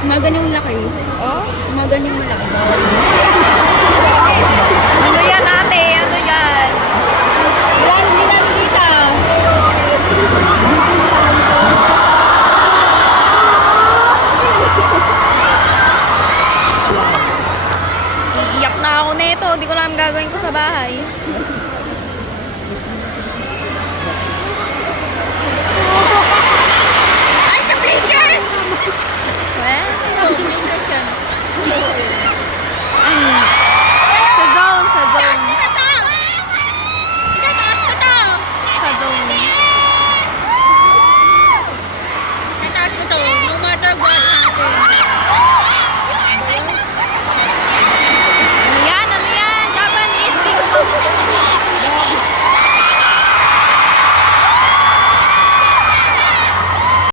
Mga ganyang laki. Oh? Mga ganyang malaki. Ano yan ate? Ano yan? Wala, hindi namin kita. Iiyak na ako nito. Hindi ko alam gagawin ko sa bahay. Ay, sa bleachers! Well, Bleachers yan.